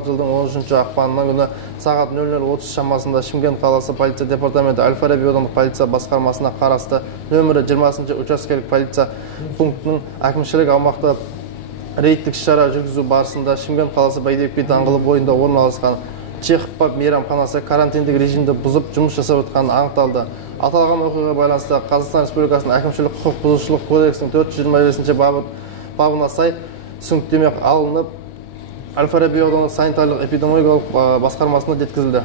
ағымдағы жылдың 13 ақпанынан күні сағат 00:30 шамасында Шымкент қаласы полиция департаменті Әл-Фараби аудандық полиция басқармасына қарасты нөмірі 20 учаскелік полиция пунктінің әкімшілік аумақта рейдтік шара жүргізу барысында Шымкент қаласы Бәйдібек би даңғылы бойында орналасқан Чехов паб мейрамханасы карантиндік режимді бұзып жұмыс жасап жатқаны анықталды. Аталған оқиғаға байланысты Қазақстан Республикасының әкімшілік құқық бұзушылық кодексінің 425 бабына сай түсініктеме алынып, Әл-Фараби аудандық санитарлық эпидемиологиялық басқармасына жеткізілді.